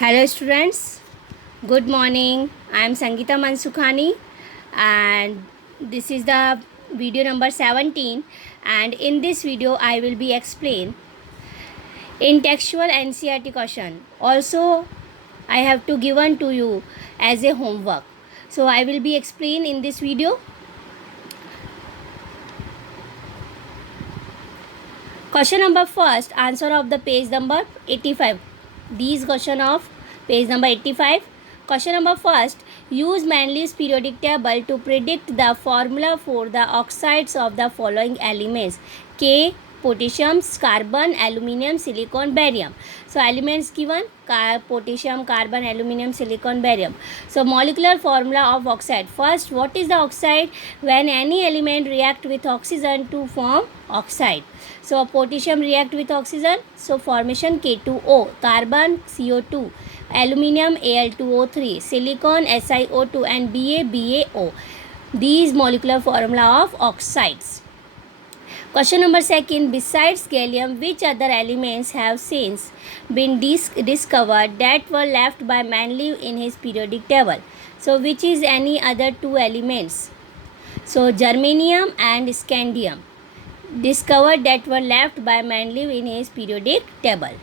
Hello students, good morning. I am Sangeeta Mansukhani and this is the video number 17, and in this video I will be explain in textual NCERT question. Also I have to given to you as a homework. So I will be explain in this video. Question number first, answer of the page number 85. These question of page number 85. Question number first, use Manley's periodic table to predict the formula for the oxides of the following elements: K, potassium, carbon, aluminium, silicon, barium. So elements given: potassium, carbon, aluminium, silicon, barium. So molecular formula of oxide. First, what is the oxide? When any element react with oxygen to form oxide. So potassium react with oxygen, so formation K2O, carbon CO2, aluminium Al2O3, silicon SiO2 and BaBaO. These molecular formula of oxides. Question number second, besides gallium, which other elements have since been discovered that were left by Manley in his periodic table? So which is any other two elements? So germanium and scandium discovered that were left by Manley in his periodic table.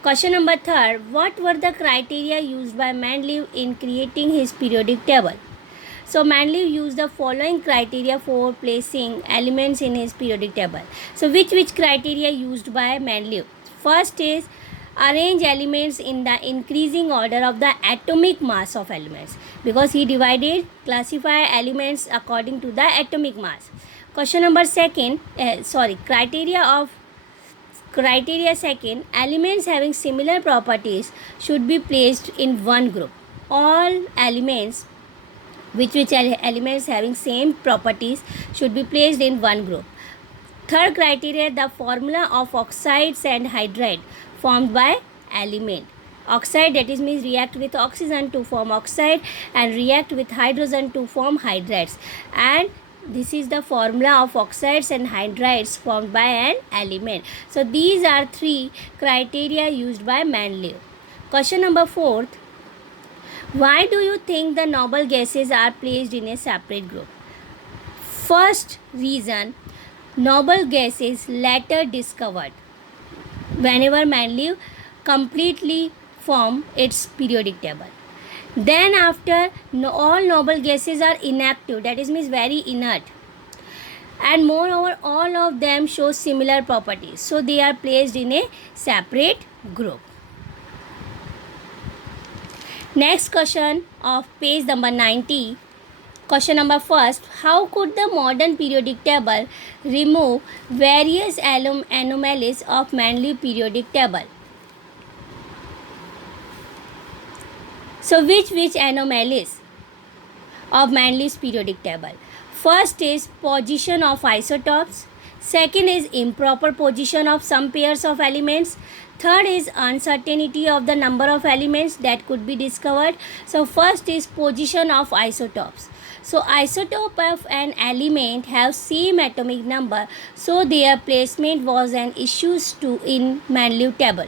Question number third, what were the criteria used by Manley in creating his periodic table? So Manley used the following criteria for placing elements in his periodic table. So which criteria used by Manley? First is arrange elements in the increasing order of the atomic mass of elements, because he classify elements according to the atomic mass. Question number criteria second, elements having similar properties should be placed in one group. All elements elements having same properties should be placed in one group. Third criteria, the formula of oxides and hydride formed by element. Oxide, that is means react with oxygen to form oxide and react with hydrogen to form hydrides, and this is the formula of oxides and hydrides formed by an element. So these are three criteria used by Manley. Question number fourth, why do you think the noble gases are placed in a separate group? First reason, noble gases later discovered whenever Manley completely formed its periodic table. Then after, all noble gases are inactive, that is means very inert, and moreover all of them show similar properties, so they are placed in a separate group. Next question of page number 90. Question number first, how could the modern periodic table remove various anomalies of Manley periodic table? So which anomalies of Manley's periodic table? First is position of isotopes. Second is improper position of some pairs of elements. Third is uncertainty of the number of elements that could be discovered. So first is position of isotopes. So isotope of an element have same atomic number, so their placement was an issue in Manley table.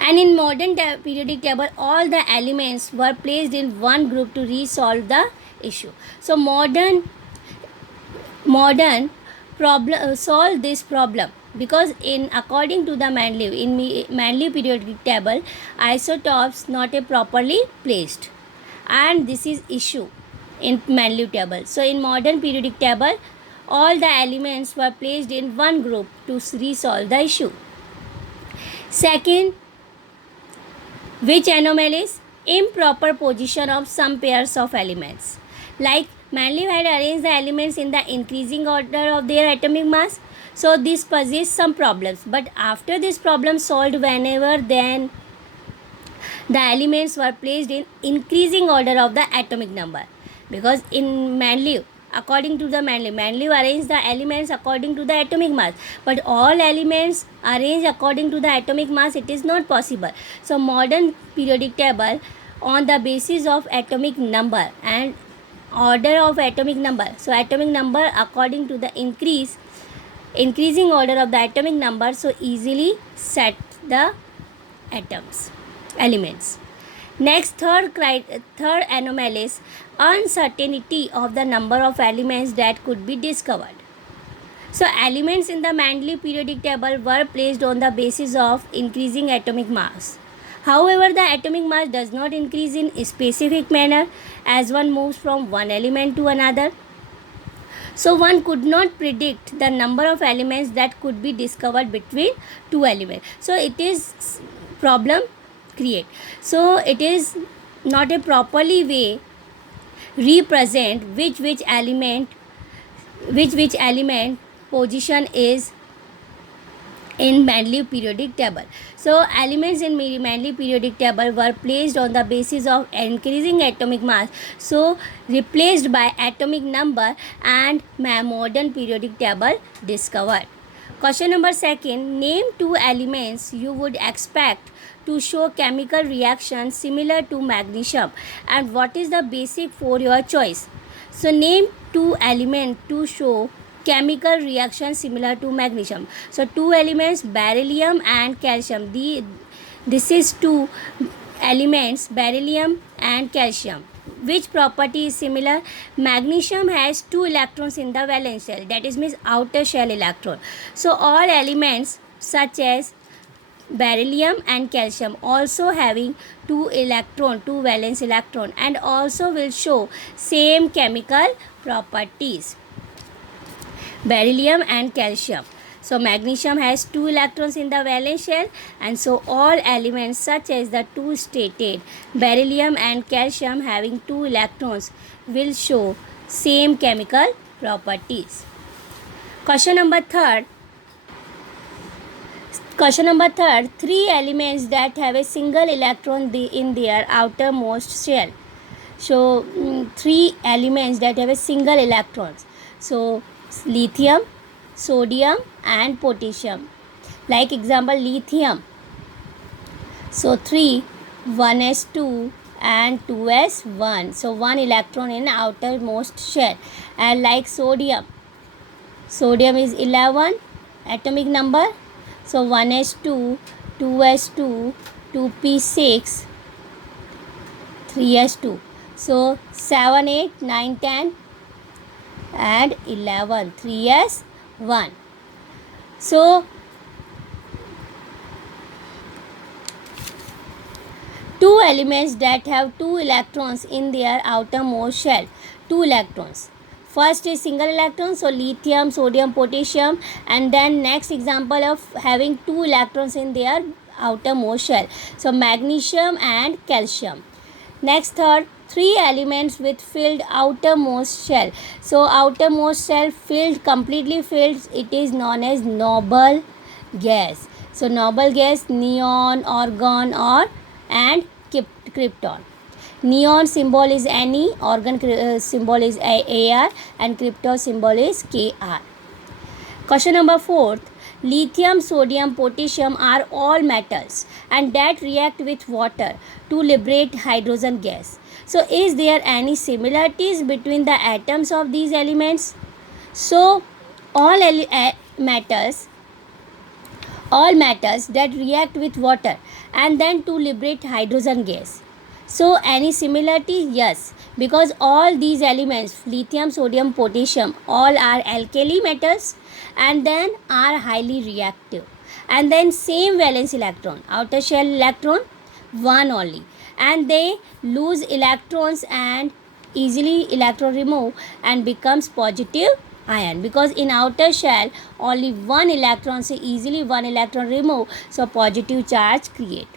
And in modern periodic table, all the elements were placed in one group to resolve the issue. So modern problem solve this problem, because in according to the Manley periodic table, isotopes not a properly placed, and this is issue in Manley table. So in modern periodic table, all the elements were placed in one group to resolve the issue. Second, which anomalies? Improper position of some pairs of elements. Like Manley had arranged the elements in the increasing order of their atomic mass, so this poses some problems. But after this problem solved, whenever then the elements were placed in increasing order of the atomic number, because in Manley, according to the Manley arranged the elements according to the atomic mass, but all elements arranged according to the atomic mass, it is not possible. So modern periodic table on the basis of atomic number and order of atomic number. So atomic number according to the increasing order of the atomic number, so easily set the atoms. elements. Next, third anomaly is uncertainty of the number of elements that could be discovered. So elements in the Mendeleev periodic table were placed on the basis of increasing atomic mass. However, the atomic mass does not increase in a specific manner as one moves from one element to another. So one could not predict the number of elements that could be discovered between two elements. So it is problem create. So it is not a properly way represent which element position is in Mendeleev periodic table. So elements in Mendeleev periodic table were placed on the basis of increasing atomic mass, so replaced by atomic number, and modern periodic table discovered. Question number 2, name two elements you would expect to show chemical reaction similar to magnesium, and what is the basic for your choice. So name two elements to show chemical reaction similar to magnesium. So two elements, beryllium and calcium. This is two elements, beryllium and calcium. Which property is similar? Magnesium has 2 electrons in the valence shell, that is means outer shell electron. So all elements such as beryllium and calcium also having 2 valence electron, and also will show same chemical properties. Beryllium and calcium. So magnesium has 2 electrons in the valence shell, and so all elements such as the two stated beryllium and calcium having 2 electrons will show same chemical properties. Question number 3. Three elements that have a single electron in their outermost shell. So 3 elements that have a single electrons. So lithium, sodium and potassium. Like example, lithium. So 3, 1s2 and 2s1. So 1 electron in outermost shell. And like sodium is 11 atomic number. So 1s2, 2s2, 2p6, 3s2. So 7, 8, 9, 10 and 11, 3s1. So two elements that have 2 electrons in their outermost shell. 2 electrons. First is single electron, so lithium, sodium, potassium, and then next example of having 2 electrons in their outermost shell. So magnesium and calcium. Next, third, 3 elements with filled outermost shell. So outermost shell filled, completely filled, it is known as noble gas. So noble gas, neon, argon, and krypton. Neon symbol is Ne, argon symbol is Ar, and krypton symbol is Kr. Question number 4. Lithium, sodium, potassium are all metals and that react with water to liberate hydrogen gas. So is there any similarities between the atoms of these elements? So all metals that react with water and then to liberate hydrogen gas. So any similarity? Yes, because all these elements, lithium, sodium, potassium, all are alkali metals and then are highly reactive. And then same valence electron, outer shell electron, 1 only. And they lose electrons and easily electron remove and becomes positive ion, because in outer shell only 1 electron, so easily 1 electron remove, so positive charge create.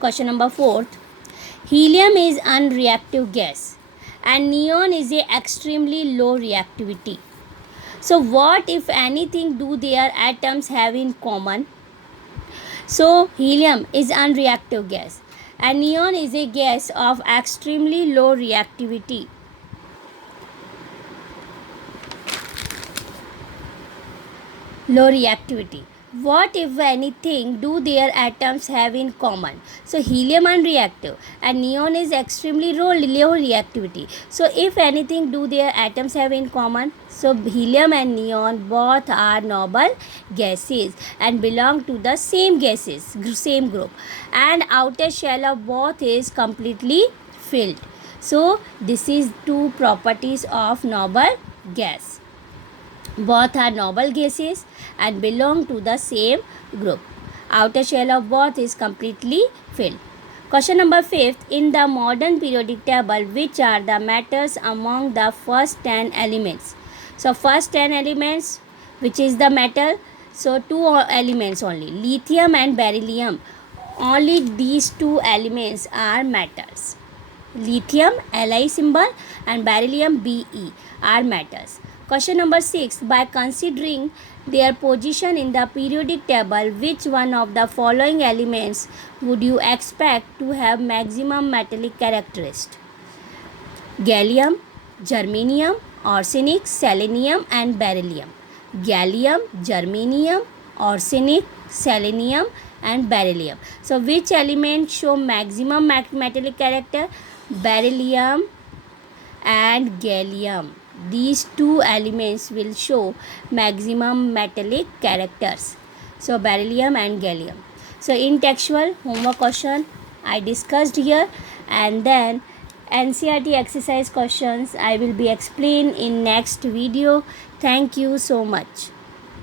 Question number 4. Helium is unreactive gas and neon is a extremely low reactivity. So what if anything do their atoms have in common? So helium is unreactive gas and neon is a gas of extremely low reactivity. What, if anything, do their atoms have in common? So helium unreactive and neon is extremely low reactivity. So if anything, do their atoms have in common? So helium and neon both are noble gases and belong to the same gases, same group, and outer shell of both is completely filled. So this is two properties of noble gas. Both are noble gases and belong to the same group. Outer shell of both is completely filled. Question number 5. In the modern periodic table, which are the matters among the first 10 elements? So first 10 elements, which is the metal? So two elements only, lithium and beryllium. Only these two elements are metals. Lithium, Li symbol, and beryllium, Be, are metals. Question number 6. By considering their position in the periodic table, which one of the following elements would you expect to have maximum metallic characteristics? Gallium, germanium, arsenic, selenium, and beryllium. Gallium, germanium, arsenic, selenium, and beryllium. So which element show maximum metallic character? Beryllium and gallium. These two elements will show maximum metallic characters. So beryllium and gallium. So in textual homework question I discussed here, and then NCERT exercise questions I will be explained in next video. Thank you so much.